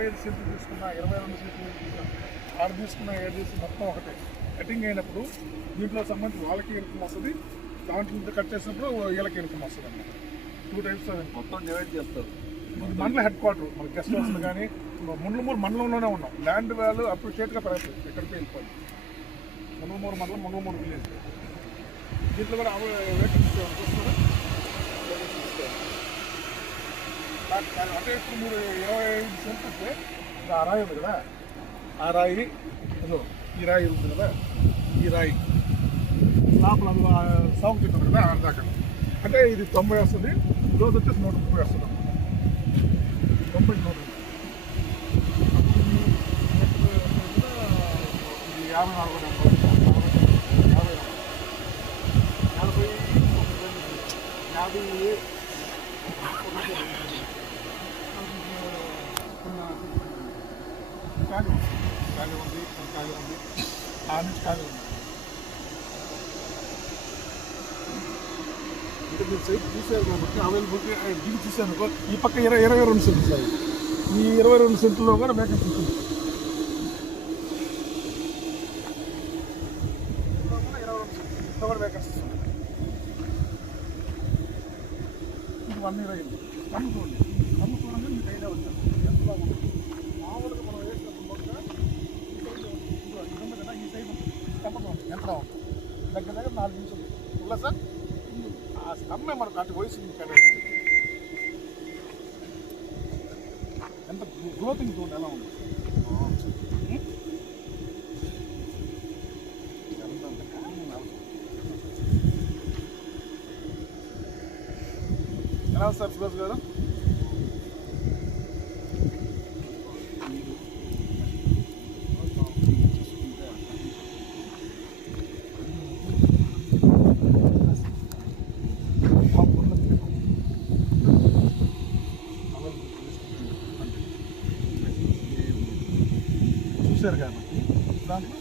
25 సెంట్లు తీసుకున్నా 22 సెంట్లు తీసుకున్నా 6 తీసుకున్నా 7 తీసుకున్నా మొత్తం ఒకటే కటింగ్ అయినప్పుడు దీంట్లో సంబంధించి వాళ్ళకి ఇన్కమ్ వస్తుంది, దాంట్లో కట్ చేసినప్పుడు వీళ్ళకి ఇన్కమ్ వస్తుంది అన్నమాట. 2 టైప్స్ మొత్తం డివైడ్ చేస్తారు. మండల హెడ్ క్వార్టర్ మన గెస్ట్ హౌస్ కానీ ముండ్లమూరు మండలంలోనే ఉన్నాం. ల్యాండ్ వాల్యూ అప్రిషియేట్గా పెరుగుతుంది, ఎక్కడికి వెళ్ళిపోయింది. ముండ్లమూరు మండలం ముండ్లమూరు విలేజ్. దీంట్లో కూడా వేకెన్సీ అంటే ఇప్పుడు మీరు 25 సెంట్లు వస్తే ఆ రాయి ఉంది కదా, ఆ రాయి ఈ రాయి ఉంది కదా, ఈ రాయి లోపల సాగు చెప్పారు కదా దాకా అంటే ఇది 90 వస్తుంది, రోజు వచ్చేసి 130 వస్తుంది. 90 100 ఇది 54 ఖాళీ ఉంది, ఖాళీ ఉంది, ఆ నుంచి ఖాళీ ఉంది. అంటే మీరు సైట్ చూసారు కాబట్టి అవైలబిలిటీ దిగి చూసాను. ఈ పక్క 22 సెంట్లు సార్, ఈ 22 సెంట్లో కూడా వేకెన్సీ ఉంటుంది. 22 సెంట్లో కూడా వేకెన్సీ ఉంది. ఇది 1 year అయింది. కమ్ముకోండి, కమ్ముకోవడం మీకు ఐడియా వచ్చాను ఎంత బాగుంటుంది. మామూలుగా మనం వేసినప్పుడు మొక్క ఇది ఉంది కదా, ఈ సైడ్ కమ్మకోండి ఎంత బాగుంటుంది. దగ్గర దగ్గర 4 నిమిషాలు ఉందా సార్? ఆ స్టమ్మే మనకు అటు వయసు ఎంత గ్రోతింగ్ చూడండి ఎలా ఉంది. ఎలా సార్ సురేష్ గారు? చూశారు కాబట్టి దాంట్లో